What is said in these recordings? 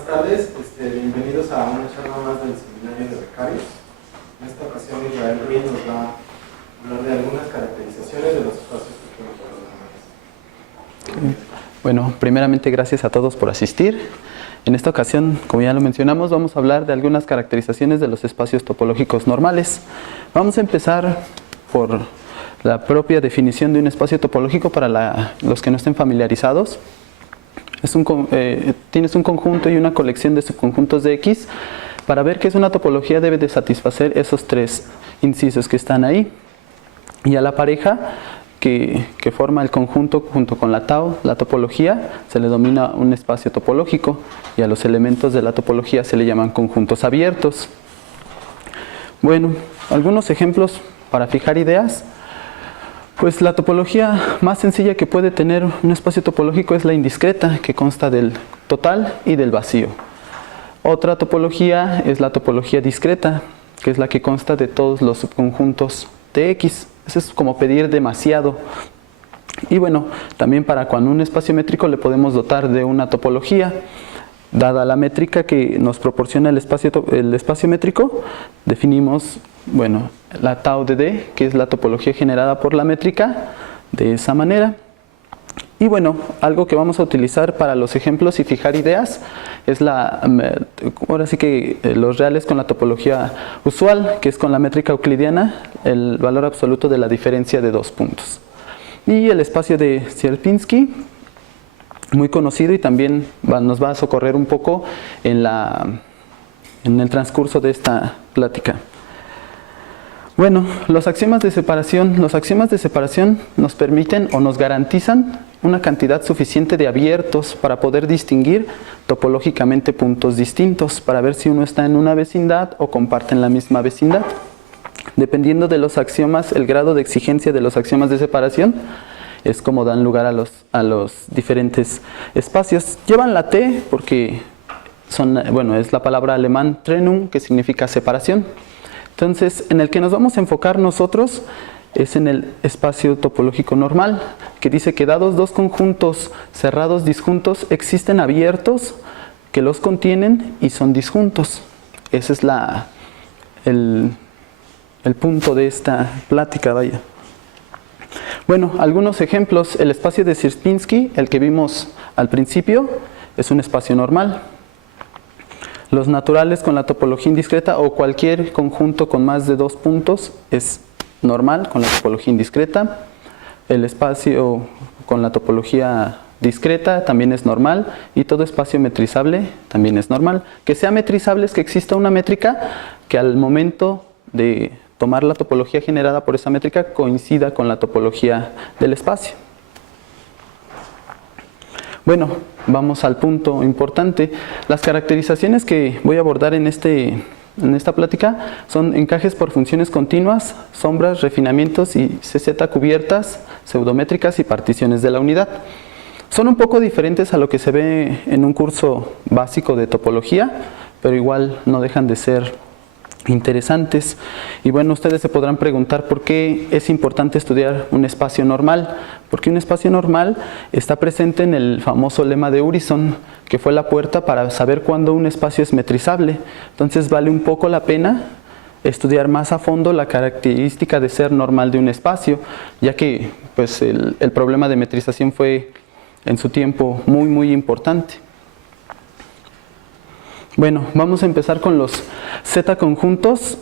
buenas tardes. Bienvenidos a una charla más del seminario de becarios. En esta ocasión Israel Ruiz nos va a hablar de algunas caracterizaciones de los espacios topológicos normales. Bueno, primeramente gracias a todos por asistir. En esta ocasión, como ya lo mencionamos, vamos a hablar de algunas caracterizaciones de los espacios topológicos normales. Vamos a empezar por la propia definición de un espacio topológico para los que no estén familiarizados. Tienes un conjunto y una colección de subconjuntos de X. Para ver qué es una topología debe de satisfacer esos tres incisos que están ahí. Y a la pareja que forma el conjunto junto con la tau, la topología, se le denomina un espacio topológico, y a los elementos de la topología se le llaman conjuntos abiertos. Bueno, algunos ejemplos para fijar ideas. Pues la topología más sencilla que puede tener un espacio topológico es la indiscreta, que consta del total y del vacío. Otra topología es la topología discreta, que es la que consta de todos los subconjuntos de X. Eso es como pedir demasiado. Y bueno, también para cuando un espacio métrico le podemos dotar de una topología. Dada la métrica que nos proporciona el espacio métrico, definimos, bueno, la tau de D, que es la topología generada por la métrica, de esa manera. Y bueno, algo que vamos a utilizar para los ejemplos y fijar ideas es ahora sí que los reales con la topología usual, que es con la métrica euclidiana, el valor absoluto de la diferencia de dos puntos. Y el espacio de Sierpinski, muy conocido, y también nos va a socorrer un poco en el transcurso de esta plática. Bueno, los axiomas de separación nos permiten o nos garantizan una cantidad suficiente de abiertos para poder distinguir topológicamente puntos distintos, para ver si uno está en una vecindad o comparten la misma vecindad. Dependiendo de los axiomas, el grado de exigencia de los axiomas de separación es como dan lugar a los diferentes espacios. Llevan la T porque es la palabra alemán Trennung, que significa separación. Entonces, en el que nos vamos a enfocar nosotros es en el espacio topológico normal, que dice que dados dos conjuntos cerrados disjuntos, existen abiertos que los contienen y son disjuntos. Ese es el punto de esta plática, vaya. Bueno, algunos ejemplos. El espacio de Sierpinski, el que vimos al principio, es un espacio normal. Los naturales con la topología indiscreta o cualquier conjunto con más de dos puntos es normal con la topología indiscreta. El espacio con la topología discreta también es normal, y todo espacio metrizable también es normal. Que sea metrizable es que exista una métrica que al momento de tomar la topología generada por esa métrica coincida con la topología del espacio. Bueno, vamos al punto importante. Las caracterizaciones que voy a abordar en esta plática son encajes por funciones continuas, sombras, refinamientos y CZ cubiertas, pseudométricas y particiones de la unidad. Son un poco diferentes a lo que se ve en un curso básico de topología, pero igual no dejan de ser interesantes. Y bueno, ustedes se podrán preguntar por qué es importante estudiar un espacio normal. Porque un espacio normal está presente en el famoso lema de Urison, que fue la puerta para saber cuándo un espacio es metrizable. Entonces vale un poco la pena estudiar más a fondo la característica de ser normal de un espacio, ya que pues, el problema de metrización fue en su tiempo muy muy importante. Bueno, vamos a empezar con los Z conjuntos.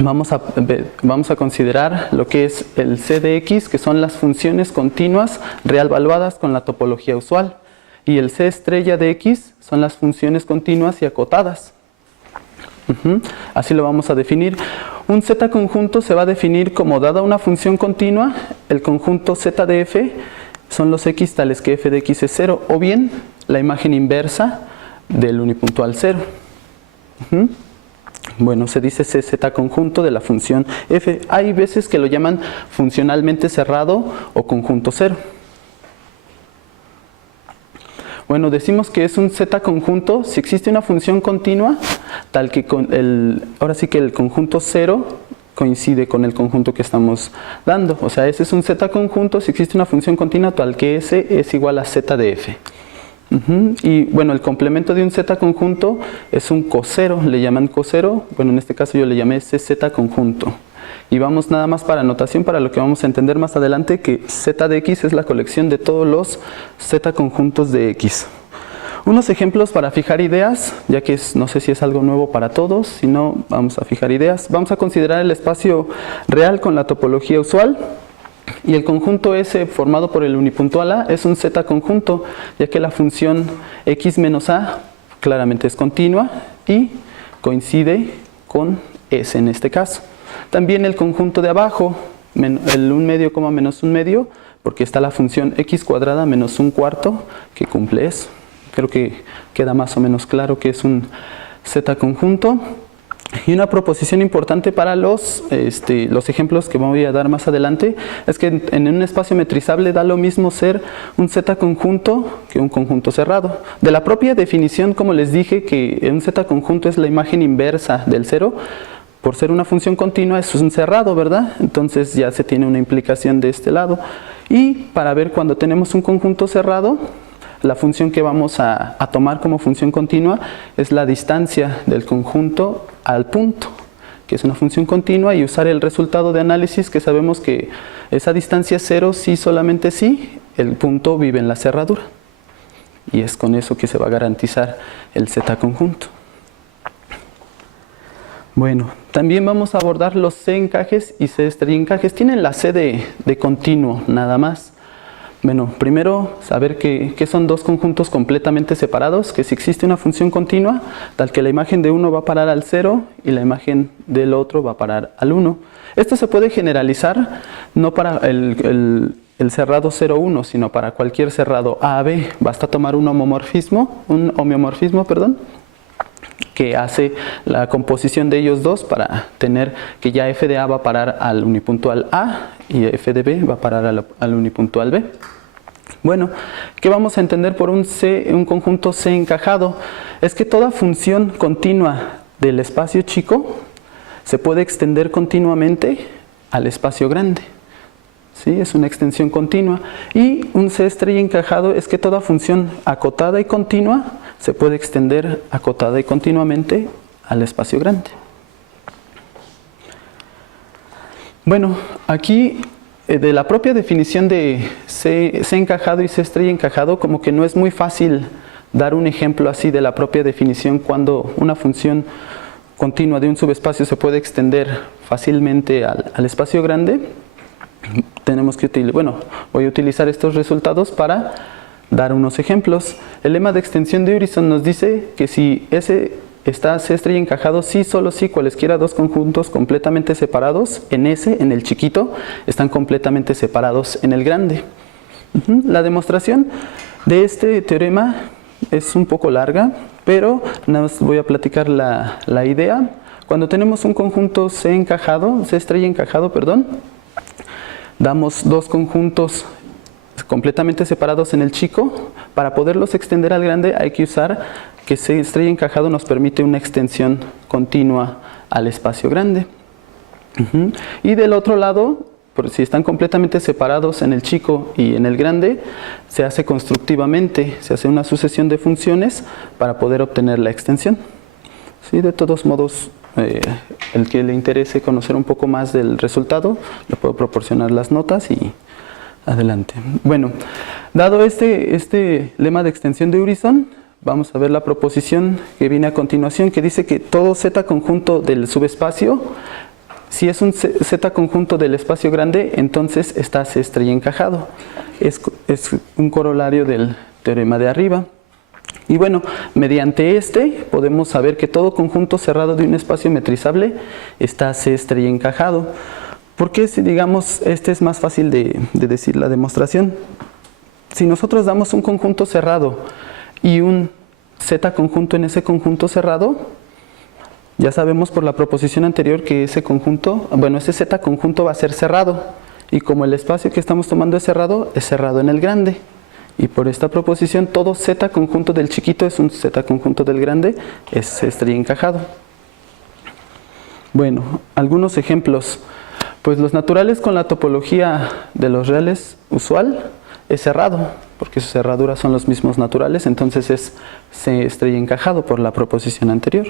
Vamos a considerar lo que es el C de X, que son las funciones continuas realvaluadas con la topología usual. Y el C estrella de X son las funciones continuas y acotadas. Así lo vamos a definir. Un Z conjunto se va a definir como, dada una función continua, el conjunto Z de F son los X tales que F de X es 0, o bien la imagen inversa del unipuntual 0. Bueno, se dice CZ conjunto de la función F. Hay veces que lo llaman funcionalmente cerrado o conjunto 0. Bueno, decimos que es un Z conjunto si existe una función continua tal que ahora sí que el conjunto 0 coincide con el conjunto que estamos dando. O sea, ese es un Z conjunto si existe una función continua tal que S es igual a Z de F. Y bueno, el complemento de un Z conjunto es un cosero, le llaman cosero, bueno, en este caso yo le llamé CZ conjunto. Y vamos nada más para anotación, para lo que vamos a entender más adelante, que Z de X es la colección de todos los Z conjuntos de X. Unos ejemplos para fijar ideas, ya que no sé si es algo nuevo para todos, si no, vamos a fijar ideas. Vamos a considerar el espacio real con la topología usual. Y el conjunto S formado por el unipuntual A es un Z conjunto, ya que la función X menos A claramente es continua y coincide con S en este caso. También el conjunto de abajo, el 1 medio, menos 1 medio, porque está la función X cuadrada menos 1 cuarto que cumple eso. Creo que queda más o menos claro que es un Z conjunto. Y una proposición importante para los ejemplos que voy a dar más adelante es que en un espacio metrizable da lo mismo ser un Z conjunto que un conjunto cerrado. De la propia definición, como les dije, que un Z conjunto es la imagen inversa del cero, por ser una función continua es un cerrado, ¿verdad? Entonces ya se tiene una implicación de este lado. Y para ver cuando tenemos un conjunto cerrado, la función que vamos a tomar como función continua es la distancia del conjunto al punto, que es una función continua, y usar el resultado de análisis que sabemos que esa distancia es 0 si solamente si el punto vive en la cerradura. Y es con eso que se va a garantizar el Z conjunto. Bueno, también vamos a abordar los C encajes y C estrella encajes. Tienen la C de continuo nada más. Bueno, primero saber que son dos conjuntos completamente separados, que si existe una función continua, tal que la imagen de uno va a parar al 0 y la imagen del otro va a parar al 1. Esto se puede generalizar no para el cerrado 0, 1, sino para cualquier cerrado A, B. Basta tomar un homeomorfismo, que hace la composición de ellos dos para tener que ya f de A va a parar al unipuntual A y f de B va a parar al unipuntual B. Bueno, ¿qué vamos a entender por un conjunto C encajado? Es que toda función continua del espacio chico se puede extender continuamente al espacio grande. ¿Sí? Es una extensión continua. Y un C estrella encajado es que toda función acotada y continua se puede extender acotada y continuamente al espacio grande. Bueno, aquí de la propia definición de C encajado y C estrella encajado, como que no es muy fácil dar un ejemplo así de la propia definición cuando una función continua de un subespacio se puede extender fácilmente al espacio grande. Tenemos que voy a utilizar estos resultados para dar unos ejemplos. El lema de extensión de Urysohn nos dice que si S está C estrella encajado, sí, solo sí, cualesquiera dos conjuntos completamente separados en S, en el chiquito, están completamente separados en el grande. La demostración de este teorema es un poco larga, pero nada más voy a platicar la idea. Cuando tenemos un conjunto C estrella encajado, damos dos conjuntos completamente separados en el chico. Para poderlos extender al grande hay que usar que C estrella encajado nos permite una extensión continua al espacio grande. Y del otro lado, si están completamente separados en el chico y en el grande, se hace constructivamente, se hace una sucesión de funciones para poder obtener la extensión. ¿Sí? De todos modos, el que le interese conocer un poco más del resultado, le puedo proporcionar las notas y adelante. Bueno, dado este lema de extensión de Urysohn, vamos a ver la proposición que viene a continuación, que dice que todo Z conjunto del subespacio, si es un Z conjunto del espacio grande, entonces está C estrella encajado. Es un corolario del teorema de arriba. Y bueno, mediante podemos saber que todo conjunto cerrado de un espacio metrizable está C estrella encajado. ¿Por qué si digamos es más fácil de decir la demostración? Si nosotros damos un conjunto cerrado y un Z conjunto en ese conjunto cerrado, ya sabemos por la proposición anterior que ese Z conjunto va a ser cerrado. Y como el espacio que estamos tomando es cerrado en el grande. Y por esta proposición, todo Z conjunto del chiquito es un Z conjunto del grande, es C estrella encajado. Bueno, algunos ejemplos. Pues los naturales con la topología de los reales usual es cerrado. porque sus cerraduras son los mismos naturales, entonces es C estrella encajado por la proposición anterior.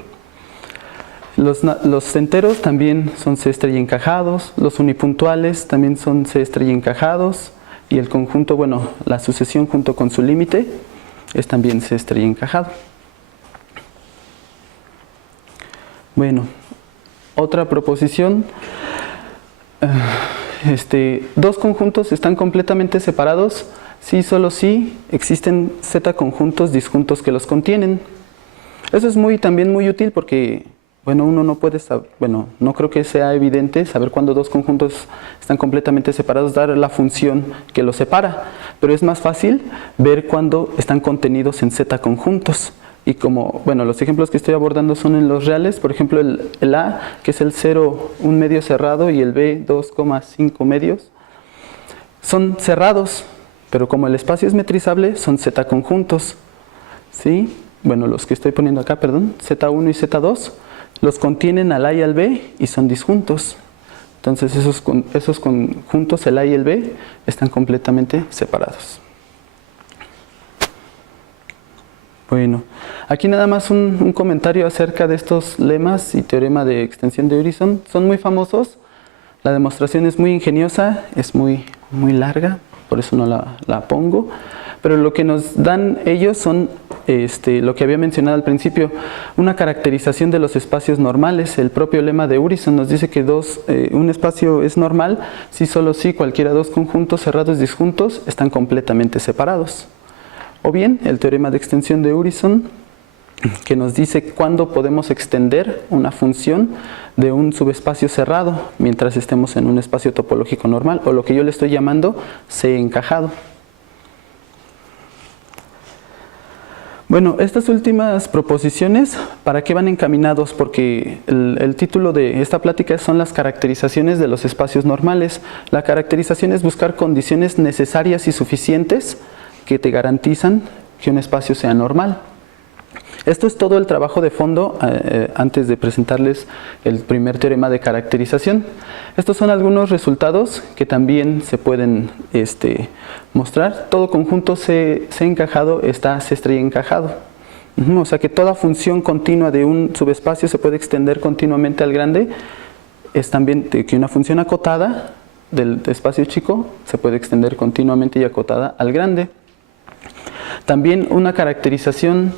Los enteros también son C estrella encajados, los unipuntuales también son C estrella encajados, y el conjunto, bueno, la sucesión junto con su límite es también C estrella encajado. Bueno, otra proposición, dos conjuntos están completamente separados si solo si existen Z conjuntos disjuntos que los contienen. Eso es también muy útil porque, bueno, uno no puede saber, bueno, no creo que sea evidente saber cuándo dos conjuntos están completamente separados, dar la función que los separa, pero es más fácil ver cuándo están contenidos en Z conjuntos. Y como, bueno, los ejemplos que estoy abordando son en los reales, por ejemplo el A, que es el 0, un medio cerrado, y el B, 2,5 medios, son cerrados, pero como el espacio es metrizable, son Z conjuntos, ¿sí? Bueno, los que estoy poniendo acá, perdón, Z1 y Z2, los contienen al A y al B y son disjuntos. Entonces esos conjuntos, el A y el B, están completamente separados. Bueno, aquí nada más un comentario acerca de estos lemas y teorema de extensión de Urison. Son muy famosos, la demostración es muy ingeniosa, es muy larga, por eso no la pongo. Pero lo que nos dan ellos son, lo que había mencionado al principio, una caracterización de los espacios normales. El propio lema de Urison nos dice que un espacio es normal si solo si cualquiera dos conjuntos cerrados disjuntos están completamente separados. O bien el teorema de extensión de Urison, que nos dice cuándo podemos extender una función de un subespacio cerrado mientras estemos en un espacio topológico normal, o lo que yo le estoy llamando C encajado. Bueno, estas últimas proposiciones, ¿para qué van encaminados? Porque el título de esta plática son las caracterizaciones de los espacios normales. La caracterización es buscar condiciones necesarias y suficientes que te garantizan que un espacio sea normal. Esto es todo el trabajo de fondo antes de presentarles el primer teorema de caracterización. Estos son algunos resultados que también se pueden mostrar. Todo conjunto C encajado está C estrella encajado. O sea que toda función continua de un subespacio se puede extender continuamente al grande. Es también que una función acotada del espacio chico se puede extender continuamente y acotada al grande. También una caracterización,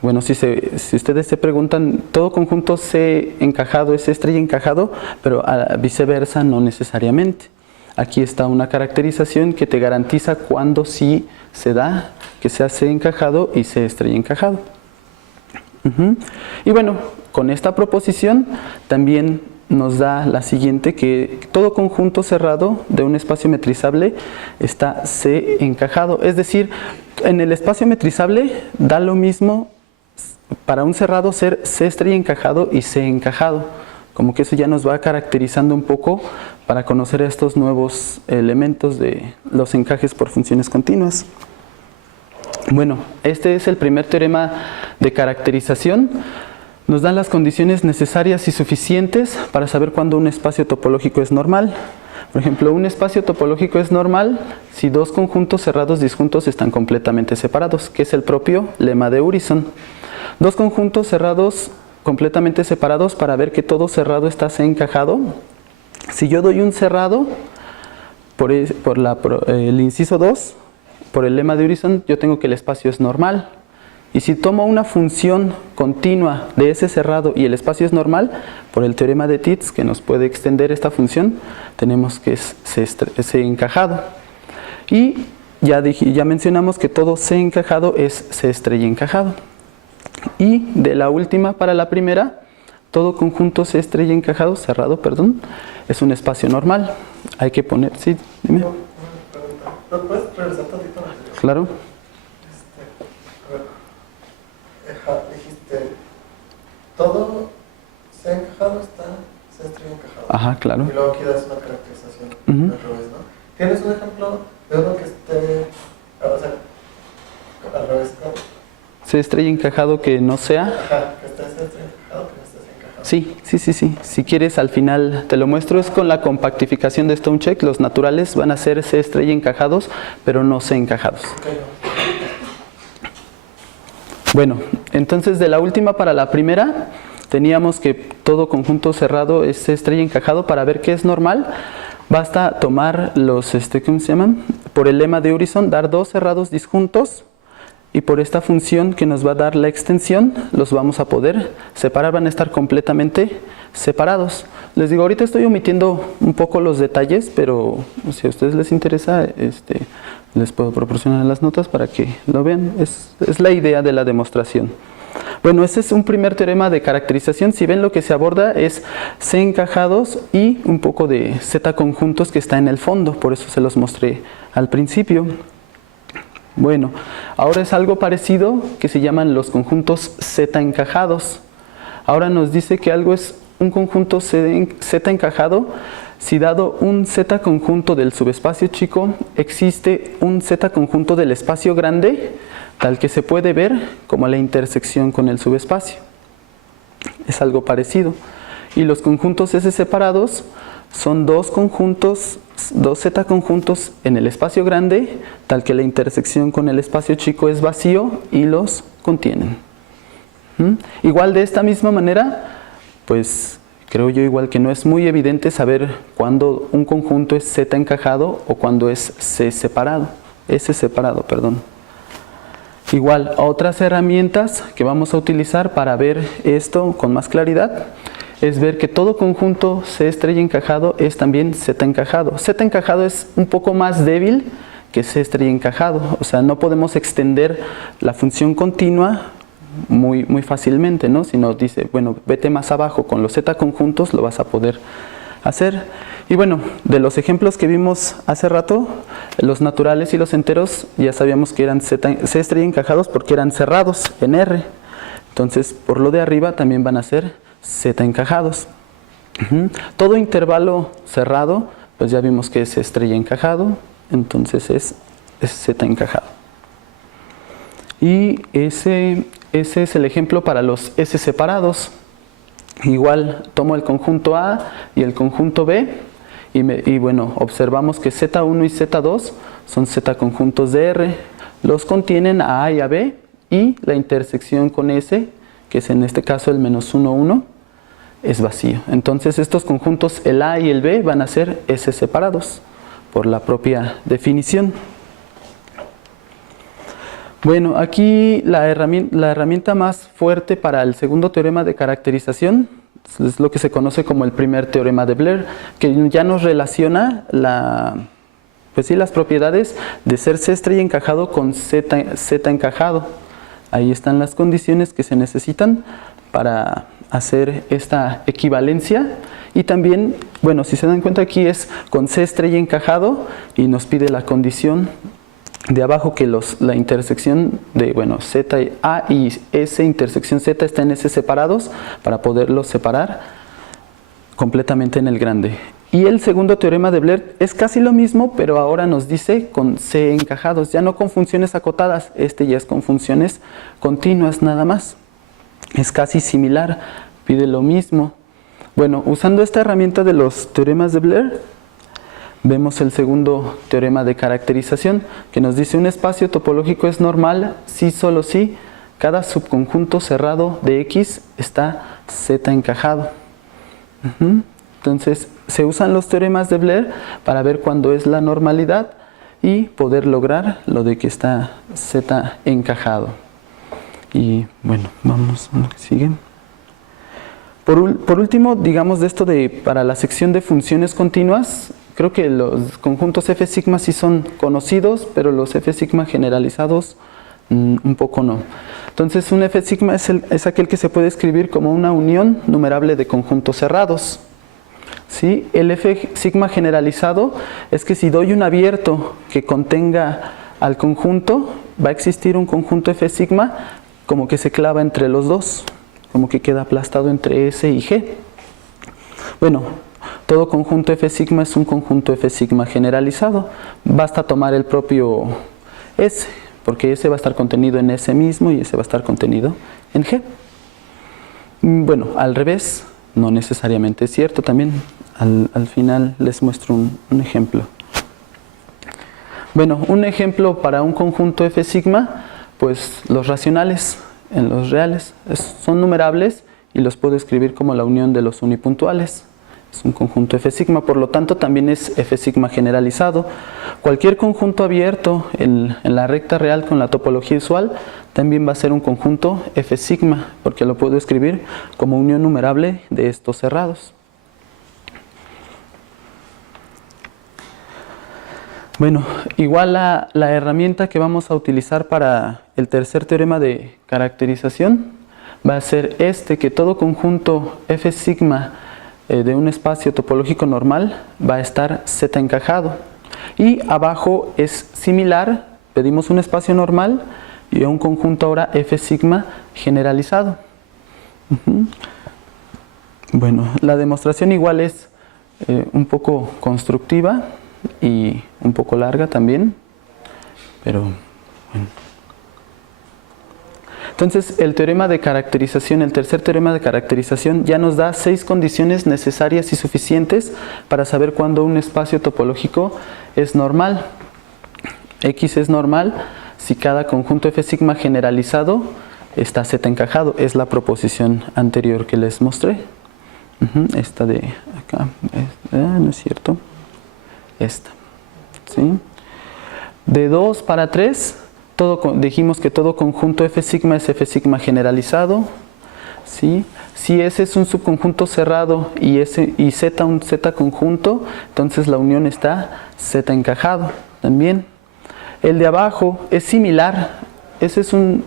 bueno, si ustedes se preguntan, todo conjunto C encajado es C estrella encajado, pero viceversa no necesariamente. Aquí está una caracterización que te garantiza cuándo sí se da que sea C encajado y C estrella encajado. Y bueno, con esta proposición también nos da la siguiente, que todo conjunto cerrado de un espacio metrizable está C encajado. Es decir, en el espacio metrizable da lo mismo para un cerrado ser C estrella encajado y C encajado. Como que eso ya nos va caracterizando un poco para conocer estos nuevos elementos de los encajes por funciones continuas. Bueno, este es el primer teorema de caracterización. Nos dan las condiciones necesarias y suficientes para saber cuándo un espacio topológico es normal. Por ejemplo, un espacio topológico es normal si dos conjuntos cerrados disjuntos están completamente separados, que es el propio lema de Urison. Dos conjuntos cerrados completamente separados para ver que todo cerrado está C encajado. Si yo doy un cerrado por el inciso 2, por el lema de Urison, yo tengo que el espacio es normal. Y si tomo una función continua de ese cerrado y el espacio es normal, por el teorema de Tits, que nos puede extender esta función, tenemos que es C encajado. Y ya mencionamos que todo C encajado es C estrella encajado. Y de la última para la primera, todo conjunto C estrella encajado, cerrado, perdón, es un espacio normal. Hay que poner, sí, dime. ¿Lo puedes regresar tantito? Claro. Dijiste, todo C encajado está C estrella encajado. Ajá, claro. Y luego aquí das una caracterización al revés, ¿no? ¿Tienes un ejemplo de uno que esté, o sea, al revés? C estrella encajado que no sea. Ajá, que esté C estrella encajado, que no esté C encajado. Sí. Si quieres, al final te lo muestro. Es con la compactificación de Stonecheck. Los naturales van a ser C estrella encajados, pero no C encajados. Bueno, entonces de la última para la primera, teníamos que todo conjunto cerrado es C estrella encajado. Para ver qué es normal, basta tomar los, ¿cómo se llaman? Por el lema de Urison, dar dos cerrados disjuntos. Y por esta función que nos va a dar la extensión, los vamos a poder separar, van a estar completamente separados. Les digo, ahorita estoy omitiendo un poco los detalles, pero si a ustedes les interesa, les puedo proporcionar las notas para que lo vean. Es la idea de la demostración. Bueno, este es un primer teorema de caracterización. Si ven, lo que se aborda es C encajados y un poco de Z conjuntos que está en el fondo, por eso se los mostré al principio. Bueno, ahora es algo parecido que se llaman los conjuntos Z encajados. Ahora nos dice que algo es un conjunto Z encajado si dado un Z conjunto del subespacio chico existe un Z conjunto del espacio grande tal que se puede ver como la intersección con el subespacio. Es algo parecido. Y los conjuntos S separados son dos Z conjuntos en el espacio grande, tal que la intersección con el espacio chico es vacío y los contienen. Igual de esta misma manera, pues creo yo igual que no es muy evidente saber cuándo un conjunto es Z encajado o cuándo es C separado, S separado, perdón. Igual, otras herramientas que vamos a utilizar para ver esto con más claridad es ver que todo conjunto C estrella encajado es también Z encajado. Z encajado es un poco más débil que C estrella encajado, o sea, no podemos extender la función continua muy fácilmente, ¿no? Si nos dice, bueno, vete más abajo con los Z conjuntos, lo vas a poder hacer. Y bueno, de los ejemplos que vimos hace rato, los naturales y los enteros ya sabíamos que eran C estrella encajados porque eran cerrados en R. Entonces, por lo de arriba también van a ser Z encajados. Todo intervalo cerrado, pues ya vimos que es estrella encajado, entonces es Z encajado. Y ese es el ejemplo para los S separados. Igual tomo el conjunto A y el conjunto B y bueno, observamos que Z1 y Z2 son Z conjuntos de R. Los contienen a A y a B y la intersección con S, que es en este caso el -1, 1, es vacío. Entonces estos conjuntos, el A y el B, van a ser S separados por la propia definición. Bueno, aquí la herramienta más fuerte para el segundo teorema de caracterización es lo que se conoce como el primer teorema de Blair, que ya nos relaciona las propiedades de ser C estrella encajado con Z encajado. Ahí están las condiciones que se necesitan para hacer esta equivalencia. Y también, bueno, si se dan cuenta, aquí es con C estrella encajado y nos pide la condición de abajo que la intersección de, bueno, Z A y S intersección Z estén S separados para poderlos separar completamente en el grande. Y el segundo teorema de Blair es casi lo mismo, pero ahora nos dice con C encajados, ya no con funciones acotadas, ya es con funciones continuas nada más. Es casi similar, pide lo mismo. Bueno, usando esta herramienta de los teoremas de Blair, vemos el segundo teorema de caracterización, que nos dice un espacio topológico es normal si solo si cada subconjunto cerrado de X está Z encajado. Entonces se usan los teoremas de Blair para ver cuándo es la normalidad y poder lograr lo de que está Z encajado. Y bueno, vamos a lo que sigue. Por último, digamos de esto para la sección de funciones continuas, creo que los conjuntos F sigma sí son conocidos, pero los F sigma generalizados un poco no. Entonces un F sigma es aquel que se puede escribir como una unión numerable de conjuntos cerrados. ¿Sí? El F sigma generalizado es que si doy un abierto que contenga al conjunto, va a existir un conjunto F sigma como que se clava entre los dos, como que queda aplastado entre S y G. Bueno, todo conjunto F sigma es un conjunto F sigma generalizado. Basta tomar el propio S, porque S va a estar contenido en S mismo y S va a estar contenido en G. Bueno, al revés, no necesariamente es cierto también. Al final les muestro un ejemplo. Bueno, un ejemplo para un conjunto F sigma, pues los racionales en los reales son numerables y los puedo escribir como la unión de los unipuntuales. Es un conjunto F sigma, por lo tanto también es F sigma generalizado. Cualquier conjunto abierto en la recta real con la topología usual también va a ser un conjunto F sigma, porque lo puedo escribir como unión numerable de estos cerrados. Bueno, igual la herramienta que vamos a utilizar para el tercer teorema de caracterización va a ser que todo conjunto F sigma de un espacio topológico normal va a estar Z encajado. Y abajo es similar, pedimos un espacio normal y un conjunto ahora F sigma generalizado. Bueno, la demostración igual es un poco constructiva y un poco larga también, pero bueno. Entonces el teorema de caracterización, el tercer teorema de caracterización ya nos da 6 condiciones necesarias y suficientes para saber cuándo un espacio topológico es normal. X es normal si cada conjunto F sigma generalizado está Z encajado, es la proposición anterior que les mostré. Esta de acá, no es cierto, esta, ¿sí? De 2 para 3, dijimos que todo conjunto F sigma es F sigma generalizado, ¿sí? Si S es un subconjunto cerrado y Z un Z conjunto, entonces la unión está Z encajado también. El de abajo es similar, S es un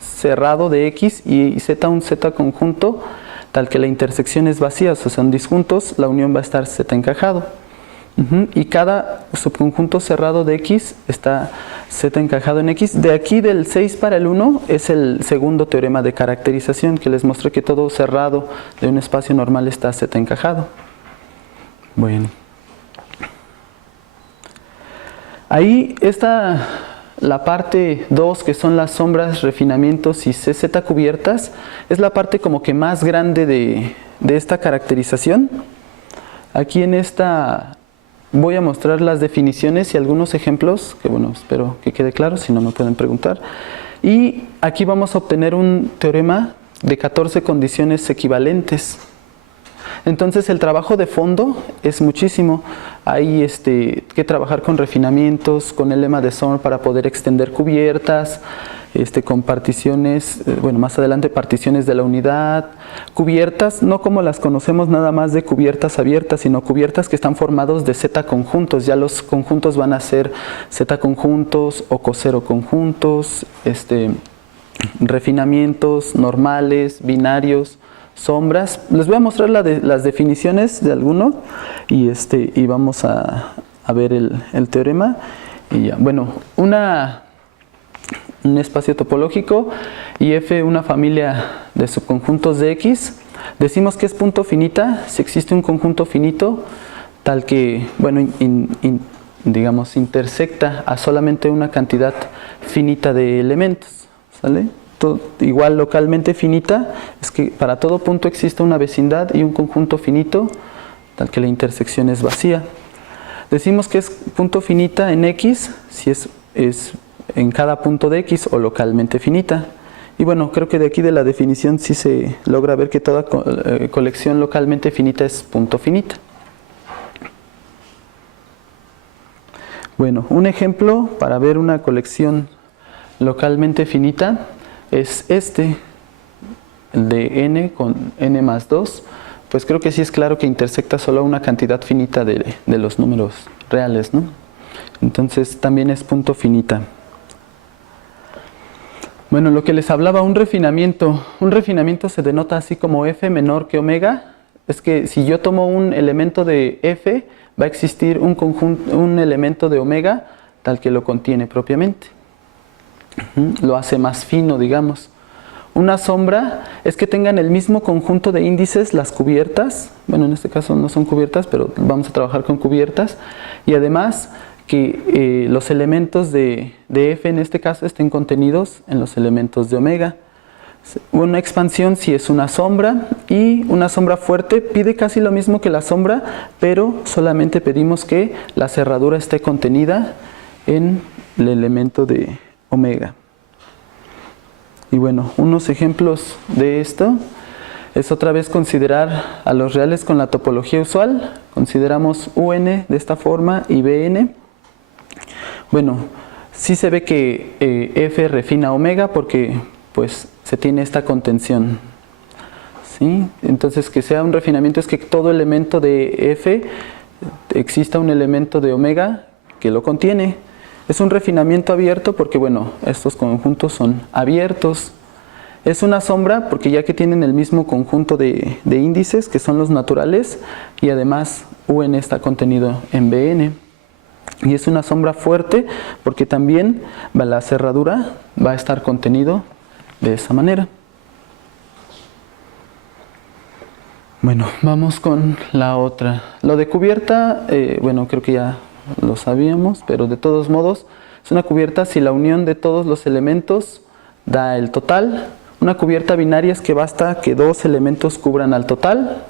cerrado de X y Z un Z conjunto, tal que la intersección es vacía, o sea, son disjuntos, la unión va a estar Z encajado. Y cada subconjunto cerrado de X está Z encajado en X. De aquí del 6 para el 1 es el segundo teorema de caracterización que les mostré que todo cerrado de un espacio normal está Z encajado. Bueno. Ahí está la parte 2, que son las sombras, refinamientos y CZ cubiertas. Es la parte como que más grande de esta caracterización. Aquí en esta voy a mostrar las definiciones y algunos ejemplos, que bueno, espero que quede claro, si no me pueden preguntar. Y aquí vamos a obtener un teorema de 14 condiciones equivalentes. Entonces el trabajo de fondo es muchísimo. Hay que trabajar con refinamientos, con el lema de Zorn para poder extender cubiertas, con particiones, bueno, más adelante particiones de la unidad, cubiertas, no como las conocemos nada más de cubiertas abiertas, sino cubiertas que están formados de Z conjuntos. Ya los conjuntos van a ser Z conjuntos o cosero conjuntos, refinamientos normales, binarios, sombras. Les voy a mostrar las definiciones de alguno y vamos a ver el teorema. Y ya, bueno, un espacio topológico y F una familia de subconjuntos de X. Decimos que es punto finita si existe un conjunto finito tal que, bueno, digamos, intersecta a solamente una cantidad finita de elementos, ¿sale? Igual localmente finita es que para todo punto existe una vecindad y un conjunto finito tal que la intersección es vacía. Decimos que es punto finita en X si es en cada punto de X o localmente finita. Y bueno, creo que de aquí de la definición sí se logra ver que toda colección localmente finita es punto finita. Bueno, un ejemplo para ver una colección localmente finita es el de n con n más 2. Pues creo que sí es claro que intersecta solo una cantidad finita de los números reales, ¿no? Entonces también es punto finita. Bueno, lo que les hablaba, un refinamiento se denota así como F menor que omega. Es que si yo tomo un elemento de F, va a existir un elemento de omega tal que lo contiene propiamente. Lo hace más fino, digamos. Una sombra es que tengan el mismo conjunto de índices las cubiertas. Bueno, en este caso no son cubiertas, pero vamos a trabajar con cubiertas. Y además que los elementos de F en este caso estén contenidos en los elementos de omega. Una expansión si es una sombra, y una sombra fuerte pide casi lo mismo que la sombra, pero solamente pedimos que la cerradura esté contenida en el elemento de omega. Y bueno, unos ejemplos de esto es otra vez considerar a los reales con la topología usual. Consideramos UN de esta forma y BN. Bueno, sí se ve que F refina omega porque pues se tiene esta contención, ¿sí? Entonces, que sea un refinamiento es que todo elemento de F exista un elemento de omega que lo contiene. Es un refinamiento abierto porque, bueno, estos conjuntos son abiertos. Es una sombra porque ya que tienen el mismo conjunto de índices, que son los naturales, y además UN está contenido en BN. Y es una sombra fuerte porque también la cerradura va a estar contenido de esa manera. Bueno, vamos con la otra. Lo de cubierta, bueno, creo que ya lo sabíamos, pero de todos modos es una cubierta si la unión de todos los elementos da el total. Una cubierta binaria es que basta que dos elementos cubran al total.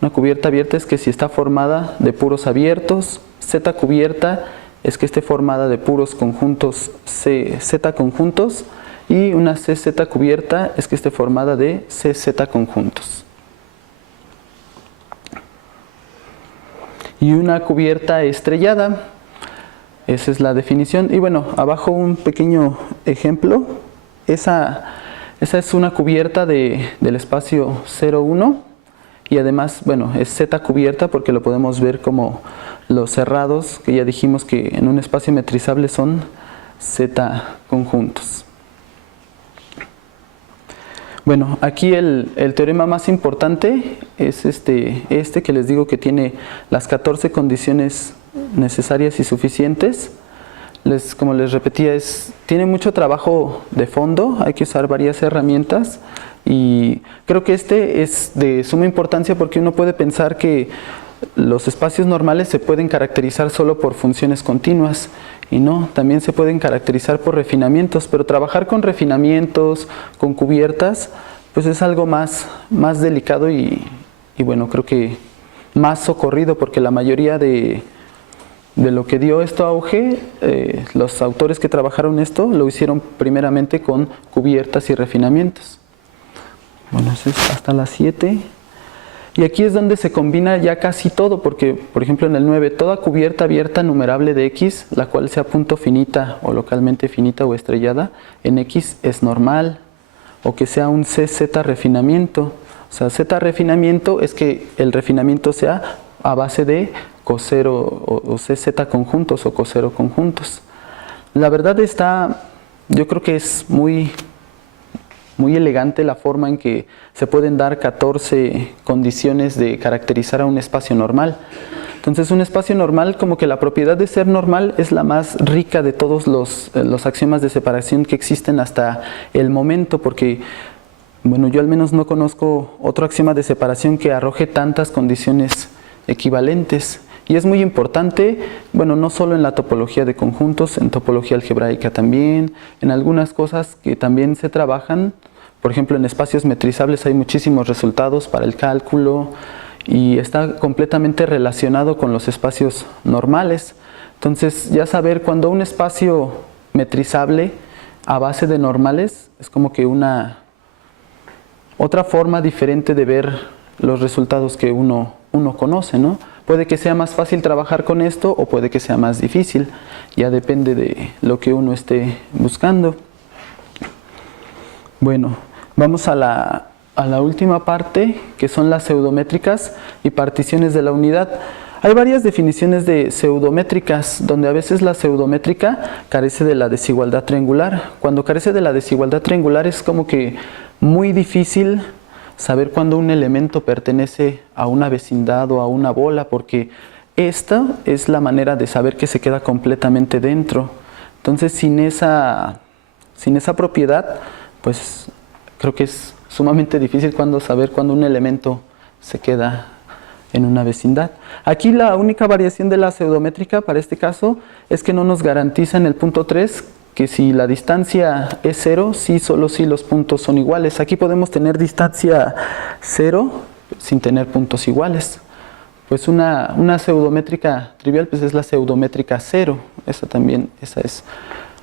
Una cubierta abierta es que si está formada de puros abiertos. Z cubierta es que esté formada de puros conjuntos Z conjuntos, y una CZ cubierta es que esté formada de CZ conjuntos. Y una cubierta estrellada, esa es la definición. Y bueno, abajo un pequeño ejemplo. Esa es una cubierta del espacio 0, 1, y además, bueno, es Z cubierta porque lo podemos ver como los cerrados, que ya dijimos que en un espacio metrizable son Z conjuntos. Bueno, aquí el teorema más importante es este que les digo que tiene las 14 condiciones necesarias y suficientes. Como les repetía, tiene mucho trabajo de fondo, hay que usar varias herramientas, y creo que este es de suma importancia porque uno puede pensar que los espacios normales se pueden caracterizar solo por funciones continuas, y no, también se pueden caracterizar por refinamientos, pero trabajar con refinamientos, con cubiertas, pues es algo más delicado y bueno, creo que más socorrido, porque la mayoría de lo que dio esto auge, los autores que trabajaron esto lo hicieron primeramente con cubiertas y refinamientos. Bueno, eso es hasta las 7. Y aquí es donde se combina ya casi todo, porque, por ejemplo, en el 9, toda cubierta abierta numerable de X, la cual sea punto finita o localmente finita o estrellada, en X es normal, o que sea un CZ refinamiento. O sea, Z refinamiento es que el refinamiento sea a base de cosero o CZ conjuntos o cosero conjuntos. La verdad yo creo que es muy elegante la forma en que se pueden dar 14 condiciones de caracterizar a un espacio normal. Entonces, un espacio normal, como que la propiedad de ser normal es la más rica de todos los axiomas de separación que existen hasta el momento, porque, bueno, yo al menos no conozco otro axioma de separación que arroje tantas condiciones equivalentes. Y es muy importante, bueno, no solo en la topología de conjuntos, en topología algebraica también, en algunas cosas que también se trabajan. Por ejemplo, en espacios metrizables hay muchísimos resultados para el cálculo y está completamente relacionado con los espacios normales. Entonces, ya saber cuando un espacio metrizable a base de normales es como que otra forma diferente de ver los resultados que uno conoce, ¿no? Puede que sea más fácil trabajar con esto o puede que sea más difícil, ya depende de lo que uno esté buscando. Bueno, vamos a la última parte, que son las pseudométricas y particiones de la unidad. Hay varias definiciones de pseudométricas, donde a veces la pseudométrica carece de la desigualdad triangular. Cuando carece de la desigualdad triangular es como que muy difícil saber cuándo un elemento pertenece a una vecindad o a una bola, porque esta es la manera de saber que se queda completamente dentro. Entonces, sin esa propiedad, pues creo que es sumamente difícil saber cuándo un elemento se queda en una vecindad. Aquí la única variación de la pseudométrica para este caso es que no nos garantiza en el punto 3 que si la distancia es 0, sí, solo si los puntos son iguales. Aquí podemos tener distancia 0 sin tener puntos iguales. Pues una pseudométrica trivial pues es la pseudométrica 0. Esa es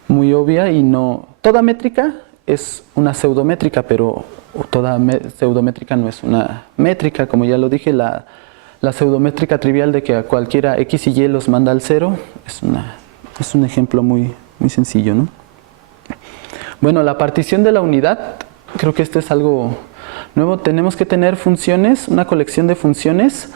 muy obvia y no... Toda métrica es una pseudométrica, pero toda pseudométrica no es una métrica. Como ya lo dije, la pseudométrica trivial de que a cualquiera x y y los manda al 0 es un ejemplo muy sencillo, ¿no? Bueno, la partición de la unidad, creo que esto es algo nuevo. Tenemos que tener funciones, una colección de funciones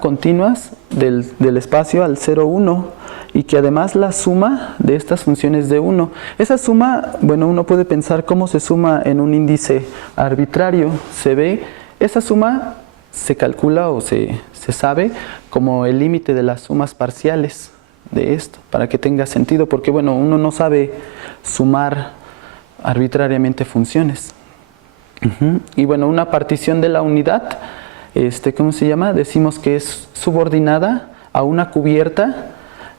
continuas del espacio al 0, 1, y que además la suma de estas funciones de 1. Esa suma, bueno, uno puede pensar cómo se suma en un índice arbitrario. Esa suma se calcula o se sabe como el límite de las sumas parciales de esto, para que tenga sentido, porque bueno, uno no sabe sumar arbitrariamente funciones. Y bueno, una partición de la unidad, ¿cómo se llama? Decimos que es subordinada a una cubierta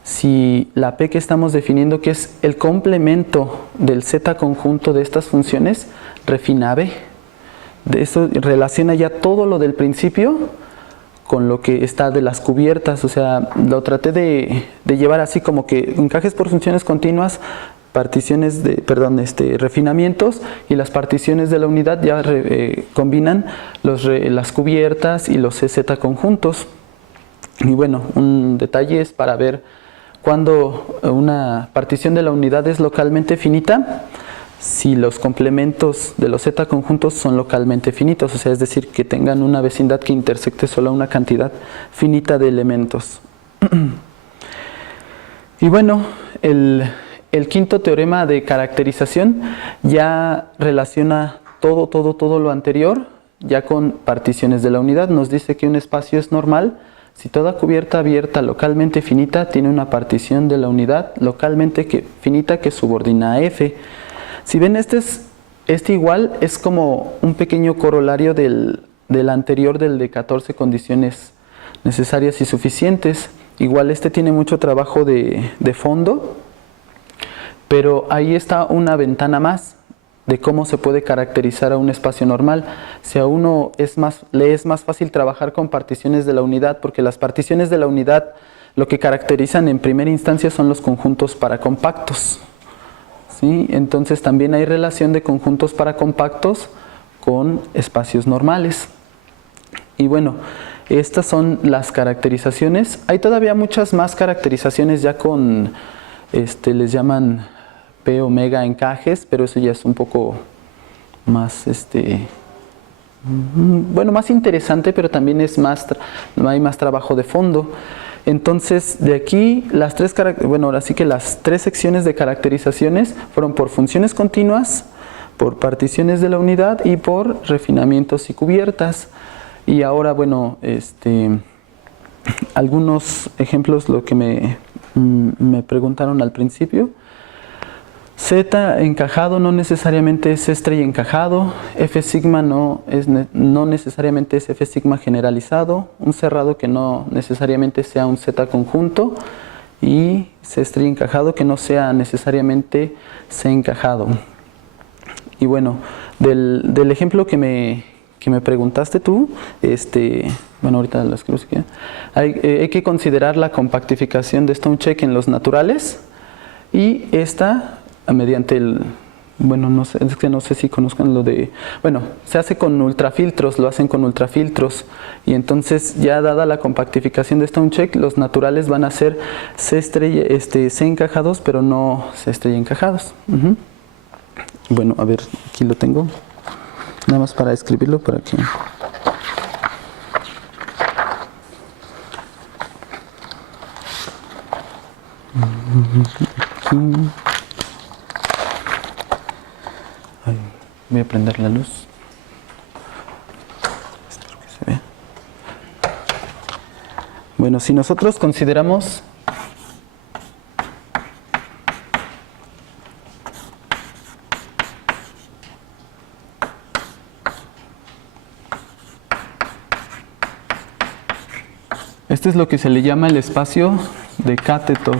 si la P que estamos definiendo, que es el complemento del Z conjunto de estas funciones, refina B. De eso relaciona ya todo lo del principio con lo que está de las cubiertas. O sea, lo traté de llevar así como que encajes por funciones continuas, particiones de, refinamientos, y las particiones de la unidad ya combinan las cubiertas y los CZ conjuntos. Y bueno, un detalle es para ver cuando una partición de la unidad es localmente finita, si los complementos de los Z conjuntos son localmente finitos, o sea, es decir, que tengan una vecindad que intersecte solo una cantidad finita de elementos. Y bueno, el quinto teorema de caracterización ya relaciona todo lo anterior ya con particiones de la unidad. Nos dice que un espacio es normal si toda cubierta abierta localmente finita tiene una partición de la unidad localmente finita que subordina a F. Si ven, este igual es como un pequeño corolario del anterior, del de 14 condiciones necesarias y suficientes. Igual tiene mucho trabajo de fondo, pero ahí está una ventana más de cómo se puede caracterizar a un espacio normal. Si a uno le es más fácil trabajar con particiones de la unidad, porque las particiones de la unidad lo que caracterizan en primera instancia son los conjuntos paracompactos. ¿Sí? Entonces también hay relación de conjuntos paracompactos con espacios normales. Y bueno, estas son las caracterizaciones. Hay todavía muchas más caracterizaciones ya con, les llaman P omega encajes, pero eso ya es un poco más, bueno, más interesante, pero también hay más trabajo de fondo. Entonces, de aquí, ahora sí que las tres secciones de caracterizaciones fueron por funciones continuas, por particiones de la unidad y por refinamientos y cubiertas. Y ahora, bueno, algunos ejemplos, lo que me preguntaron al principio. Z encajado no necesariamente es estrella encajado, F sigma no necesariamente es F sigma generalizado, un cerrado que no necesariamente sea un Z conjunto, y C estrella encajado que no sea necesariamente C encajado. Y bueno, del ejemplo que me preguntaste tú, bueno, ahorita lo escribo si quieren, hay que considerar la compactificación de Stonecheck en los naturales, y mediante bueno, no sé, es que no sé si conozcan lo de, bueno, se hace con ultrafiltros, lo hacen con ultrafiltros, y entonces ya dada la compactificación de Stonecheck, los naturales van a ser C encajados, pero no C estrella encajados. Bueno, a ver, aquí lo tengo, nada más para escribirlo para que... Voy a prender la luz. Espero que se vea. Bueno, si nosotros consideramos este es lo que se le llama el espacio de cateto.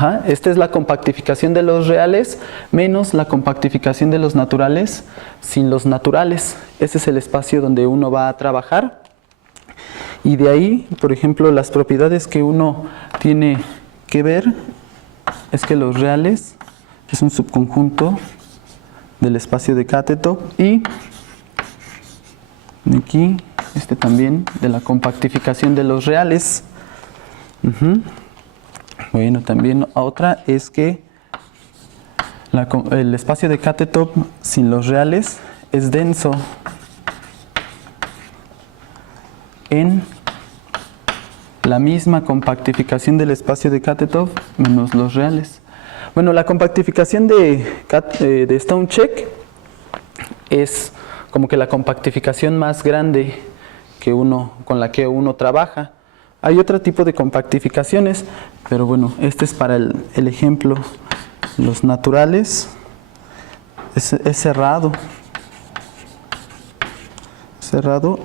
Ajá, esta es la compactificación de los reales menos la compactificación de los naturales sin los naturales. Ese es el espacio donde uno va a trabajar. Y de ahí, por ejemplo, las propiedades que uno tiene que ver es que los reales es un subconjunto del espacio de cateto y aquí este también de la compactificación de los reales. Bueno, también otra es que el espacio de cateto sin los reales es denso en la misma compactificación del espacio de cateto menos los reales. Bueno, la compactificación de Stonecheck es como que la compactificación más grande con la que uno trabaja. Hay otro tipo de compactificaciones, pero bueno, este es para el ejemplo. Los naturales es cerrado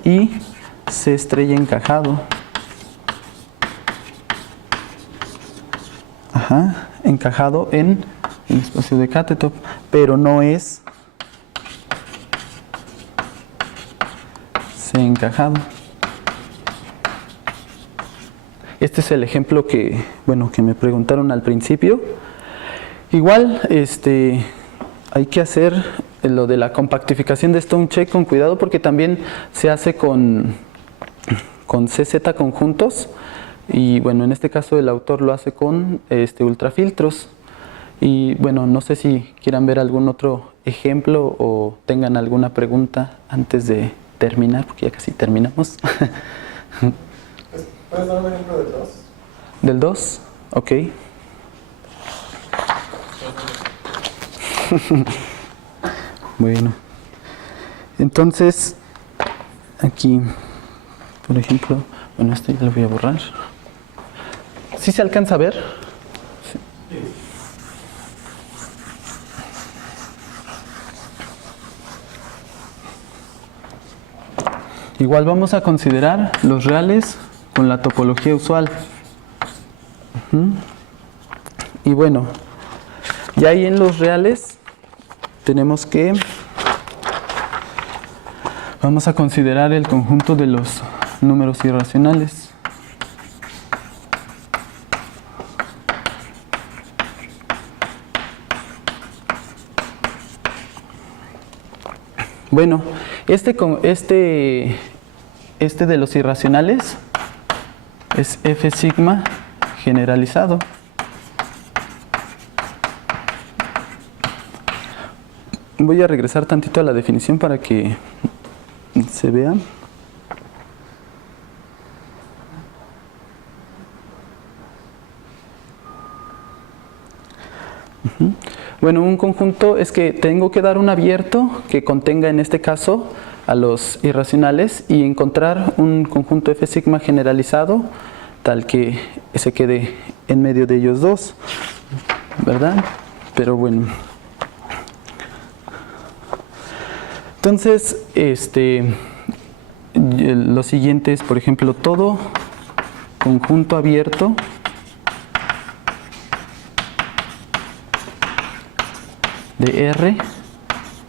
y C estrella encajado. Ajá, encajado en el espacio de cateto, pero no es C encajado. Este es el ejemplo que me preguntaron al principio. Igual, hay que hacer lo de la compactificación de Stonecheck con cuidado porque también se hace con CZ conjuntos. Y bueno, en este caso el autor lo hace con ultrafiltros. Y bueno, no sé si quieran ver algún otro ejemplo o tengan alguna pregunta antes de terminar, porque ya casi terminamos. ¿Puedes dar un ejemplo del 2? ¿Del 2? Ok. Bueno, entonces aquí, por ejemplo, bueno, este ya lo voy a borrar. ¿Sí se alcanza a ver? Sí. Igual vamos a considerar los reales con la topología usual. Y bueno, ya ahí en los reales tenemos que vamos a considerar el conjunto de los números irracionales. Bueno, este de los irracionales es F sigma generalizado. Voy a regresar tantito a la definición para que se vea. Bueno, un conjunto es que tengo que dar un abierto que contenga en este caso a los irracionales y encontrar un conjunto F sigma generalizado tal que se quede en medio de ellos dos, ¿verdad? Pero bueno. Entonces, lo siguiente es, por ejemplo, todo conjunto abierto de R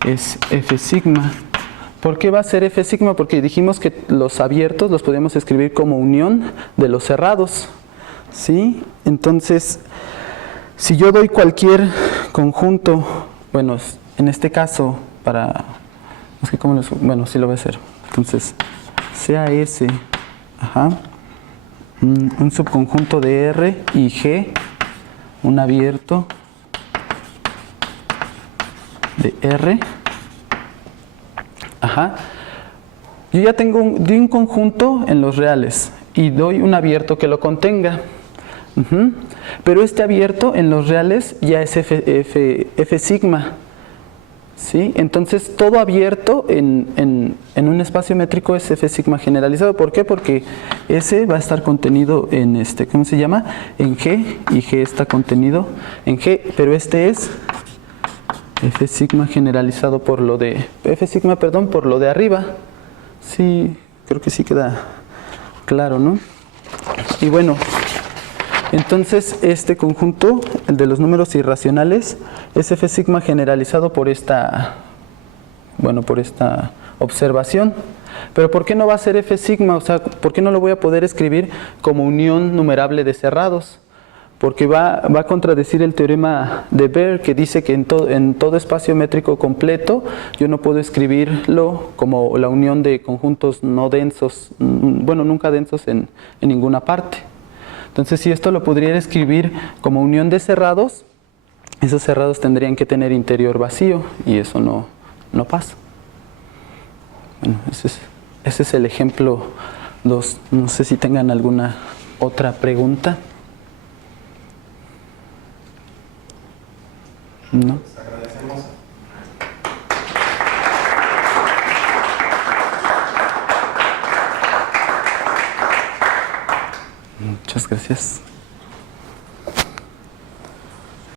es F sigma. ¿Por qué va a ser F sigma? Porque dijimos que los abiertos los podemos escribir como unión de los cerrados, ¿sí? Entonces, si yo doy cualquier conjunto, bueno, en este caso, es que bueno, sí lo voy a hacer. Entonces, sea S, un subconjunto de R y G, un abierto de R. Yo ya tengo un conjunto en los reales y doy un abierto que lo contenga. Pero este abierto en los reales ya es F sigma. ¿Sí? Entonces todo abierto en un espacio métrico es F sigma generalizado. ¿Por qué? Porque S va a estar contenido en ¿cómo se llama? En G, y G está contenido en G, pero este es F sigma generalizado por lo de por lo de arriba. Sí, creo que sí queda claro, ¿no? Y bueno, Entonces, este conjunto, el de los números irracionales, es F sigma generalizado por esta observación. Pero ¿por qué no va a ser F sigma? O sea, ¿por qué no lo voy a poder escribir como unión numerable de cerrados? Porque va a contradecir el teorema de Baire, que dice que en todo espacio métrico completo yo no puedo escribirlo como la unión de conjuntos no densos, bueno, nunca densos en ninguna parte. Entonces, si esto lo podría escribir como unión de cerrados, esos cerrados tendrían que tener interior vacío y eso no pasa. Bueno, ese es el ejemplo 2. No sé si tengan alguna otra pregunta. ¿No? Les agradecemos. Muchas gracias.